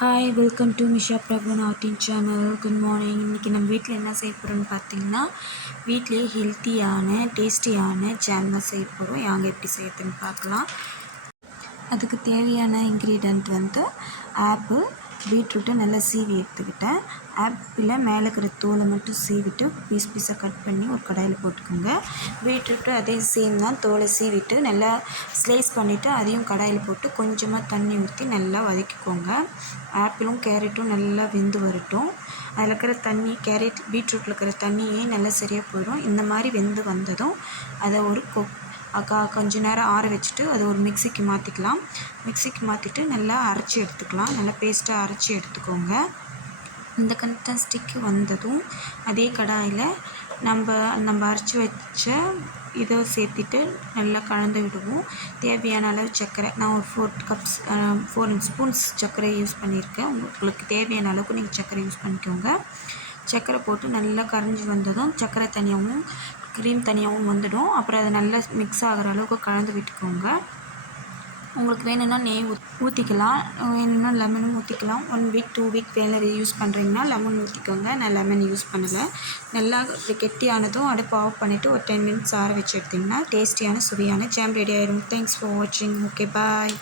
Hi welcome to மிஷா பிரபன் ஆர்டின் சேனல் குட் மார்னிங் இன்றைக்கி நம்ம வீட்டில் என்ன செய்ய போகிறோம்னு பார்த்தீங்கன்னா வீட்டிலேயே ஹெல்த்தியான டேஸ்டியான ஜாம் தான் செய்ய போகிறோம் யாங்க எப்படி செய்யறதுன்னு பார்க்கலாம். அதுக்கு தேவையான இன்க்ரீடியண்ட் வந்து ஆப்பிள் பீட்ரூட்டை நல்லா சீவி எடுத்துக்கிட்டேன். ஆப்பிளை மேலே இருக்கிற தோலை மட்டும் சீவிட்டு பீஸ் பீஸாக கட் பண்ணி ஒரு கடாயில் போட்டுக்கோங்க. பீட்ரூட்டு அதே சேம் தான். தோலை சீவிட்டு நல்லா ஸ்லைஸ் பண்ணிவிட்டு அதையும் கடாயில் போட்டு கொஞ்சமாக தண்ணி ஊற்றி நல்லா வதக்கிக்கோங்க. ஆப்பிளும் கேரட்டும் நல்லா வெந்து வரட்டும். அதில் இருக்கிற தண்ணி கேரட் பீட்ரூட்டில் இருக்கிற தண்ணியே நல்லா சரியாக போயிடும். இந்த மாதிரி வெந்து வந்ததும் அதை ஒரு கொக் அக்கா கொஞ்ச நேரம் ஆற வச்சுட்டு அதை ஒரு மிக்சிக்கு மாற்றிக்கலாம் மிக்சிக்கு மாற்றிட்டு நல்லா அரைச்சி எடுத்துக்கலாம். நல்லா பேஸ்ட்டாக அரைச்சி எடுத்துக்கோங்க. இந்த கன்சிஸ்டன்சிக்கு வந்ததும் அதே கடாயில் நம்ம நம்ம அரைச்சி வச்ச இதை சேர்த்துட்டு நல்லா கலந்து விடுவோம். தேவையான அளவு சர்க்கரை. நான் ஒரு ஃபோர் கப்ஸ் ஃபோர் ஸ்பூன்ஸ் சர்க்கரை யூஸ் பண்ணியிருக்கேன். உங்களுக்கு தேவையான அளவுக்கு நீங்கள் சர்க்கரை யூஸ் பண்ணிக்கோங்க. சர்க்கரை போட்டு நல்லா கரைஞ்சி வந்ததும் சர்க்கரை தனியாகவும் க்ரீம் தனியாகவும் வந்துடும். அப்புறம் அது நல்லா மிக்ஸ் ஆகிற அளவுக்கு கலந்து விட்டுக்கோங்க. உங்களுக்கு வேணும்னா நெய் ஊற்றிக்கலாம் வேணும்னா லெமனும் ஊற்றிக்கலாம் ஒன் வீக் டூ வீக் வேலை யூஸ் பண்ணுறீங்கன்னா லெமன் ஊற்றிக்கோங்க நான் லெமன் யூஸ் பண்ணலை. நல்லா கெட்டியானதும் அடுப்பு ஆஃப் பண்ணிவிட்டு ஒரு டென் மினிட்ஸ் ஆற வச்சு எடுத்திங்கன்னா டேஸ்டியான சுவையான ஜாம் ரெடி ஆகிடும் தேங்க்ஸ் ஃபார் வாட்சிங் ஓகே பாய்